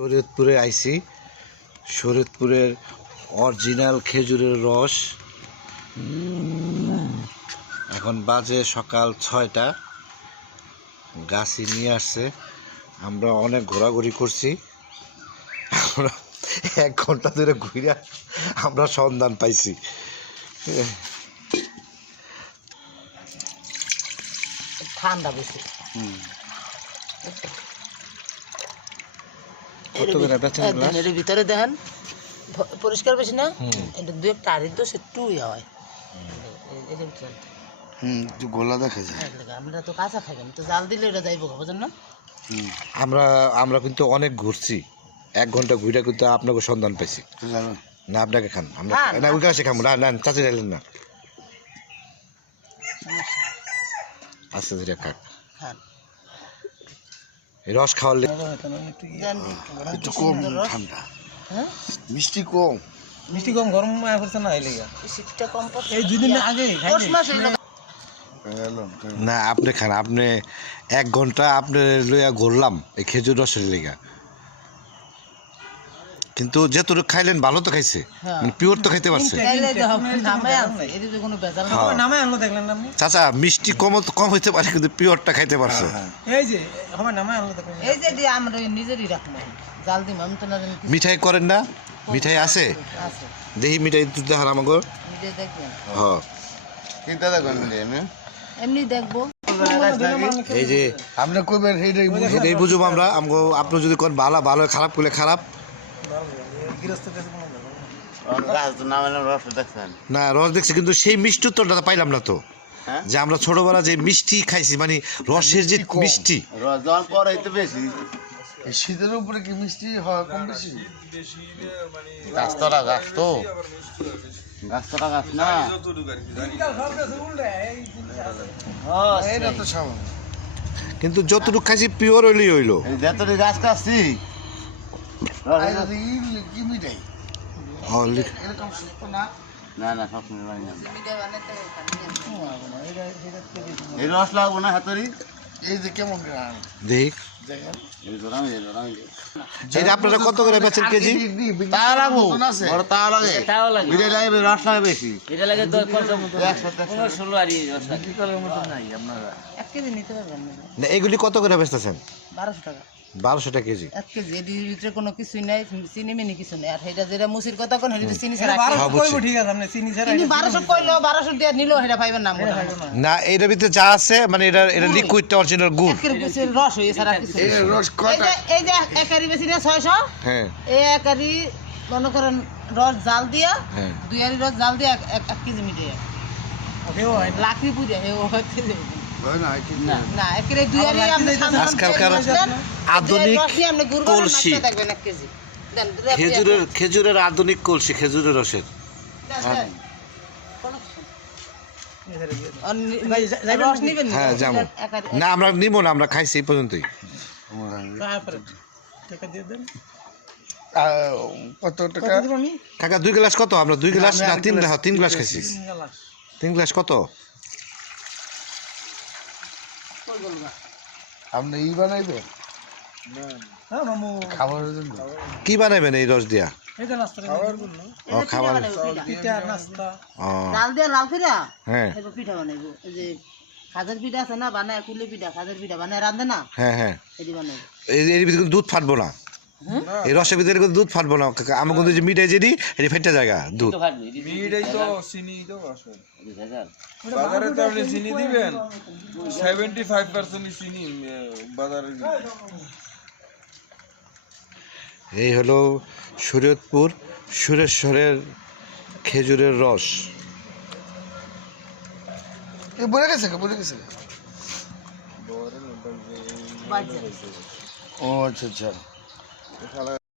শরীয়তপুরে আইছি। শরীয়তপুরের অরিজিনাল খেজুরের রস। এখন বাজে সকাল 6টা। গাছি নিয়ে আসছে। আমরা অনেক ঘোরাঘুরি করছি। আমরা 1 ঘন্টা ধরে ঘুরে আমরা সন্ধান পাইছি। ঠান্ডা বেশি। এর ভিতরে দেখেন পরিষ্কার বেশি না, এটা দু একটা আড়ি তো একটু হয়। গোলা দেখা যায়। আমরা তো কাঁচা খাই, তো জাল দিলে এটা যাইব, বুঝেন না? আমরা কিন্তু অনেক ঘুরছি। 1 ঘন্টা ঘুরে কিন্তু আপনাকে সন্ধান পাইছি না। আপনাকে খান, আমরা না ওই কাছে খাবো না। না চাচি রাখলেন না। আচ্ছা ধীরে খাক। রস খাওয়ালে একটু কম ঠান্ডা, মিষ্টি কম। মিষ্টি কম গরম করছে না, এই লেগে শীতটা কম পড়ছে। এই 2 দিন আগে না আপনি খান। আপনি 1 ঘন্টা আপনি লইয়া ঘুরলাম এই খেজুর রসের লেগা, কিন্তু যেটুকু খাইলেন ভালো তো খাইছে, মানে পিওর তো খাইতে পারছে। চাচা মিষ্টি কম হইতে পারে, কিন্তু পিওরটা খাইতে পারছে। এই যে আমার নামে আনলো দেখলেন, এই যে আমরা নিজেরই রাখবো, জাল দিম আমি তো না জানি। মিঠাই করেন না? মিঠাই আছে, দেখি মিঠাই দুধ দেখার আমাকে। মিঠাই দেখবেন? হ্যাঁ চিন্তা দেখবেন এমনি দেখবো। এই যে আপনি কইবেন এটাই বুঝবো আমরা। আমাকে আপনি যদি কোন ভালো ভালো, খারাপ করলে খারাপ না। রস দেখছি কিন্তু সেই মিষ্টি উত্তরটা পাইলাম না তো, যে আমরা ছোটবেলা যে মিষ্টি খাইছি, মানে রসের যে মিষ্টি। শীতের উপরে কি মিষ্টি হয় কম বেশি? গাছতলা গাছ তো, গাছতলা গাছ না, এটা তো স্বাভাবিক। কিন্তু যতটুকু খাইছি পিওর হইলেই হইলো। যতটি গাছ কাটছি কি মিঠাই এরকম সুস্থ না? না না সবসময় পাই না, এই রস লাগবো না হাতুড়ি। এই যে কেমন গ্রাম দেখ এটা আপনারা কত করে বেচেন কেজি? তা লাগবো, বড় তা লাগে, বিড়ে লাগে, রস লাগে বেশি। এটা লাগে 16 আর রস লাগে। কি করার মত নাই আপনারা 1 কেজি নিতে পারবেন না? এগুলি কত করে বেচতেছেন? 1200 টাকা। 1200 টাকা কেজি। 1 কেজি এর ভিতরে কোনো কিছুই নাই, চিনি মিনি কিছু নাই। আর এটা যেটা মুসির কথা কোন হেডি চিনি ছাড়া। 1200 কইবো, ঠিক আছে আপনি চিনি ছাড়া। চিনি 1200 কইলো 1200 দিয়ে নিলো, এটা পাইবেন না আমরা। না এটার ভিতরে যা আছে, মানে এটা লিকুইডটা অরিজিনাল গুড়। একের বেশি রস হই ছাড়া কিছু। এই রস কয়টা? এই যে একারি বেশি না 600। হ্যাঁ এই একারি মনে করেন রস জাল দিয়া, হ্যাঁ 2 আরি রস জাল দিয়া 1 কেজি মিটে। ওকে ও লাখি পুজা হে ও হতে দেব হয় না কি না না। একেরে 2 আরি আমরা সাধারণ আজকালকার আধুনিক কলসি, দেখবেন 1 কেজি দেন। খেজুরের আধুনিক কলসি, খেজুরের রসের। রস নিবেন হ্যাঁ যাবো না, আমরা নিব না, আমরা খাইছি এই পর্যন্তই। টাকা দিয়ে দেন। কত টাকা? কত দিব আমি? কাকা 2 গ্লাস কত? আমরা 2 গ্লাস না 3 গ্লাস খাইছি। 3 গ্লাস কত? আপনি ই বানাইবেন হ্যাঁ মামু, খাবারের জন্য? কি বানাবেন এই রস দিয়া? এই যে নাস্তা খাবার জন্য, ও খাবার। পিঠা নাস্তা। ও জাল দিয়া লাল ফিরা হ্যাঁ এবার পিঠা বানাইবো। এই যে খাজের পিঠা আছে না, বানায় কুলি পিঠা, খাজের পিঠা বানায় রাঁধে না, হ্যাঁ হ্যাঁ। এটি বানাইবো। এর ভিতরে কিন্তু দুধ ফাটবো না, এই রসের ভিতরে কিন্তু দুধ ফাটবো না কাকা। আমার কিন্তু যে মিঠাই যেটি এটি ফেটে জায়গা দুধ। মিঠাই তো চিনি তো আসে বাজারে, তো আপনি চিনি দিবেন 75% চিনি বাজারে। এই হলো শরীয়তপুর সুরেশ্বরের খেজুরের রস। বলে গেছে বলে গেছে। বাজে ও আচ্ছা আচ্ছা।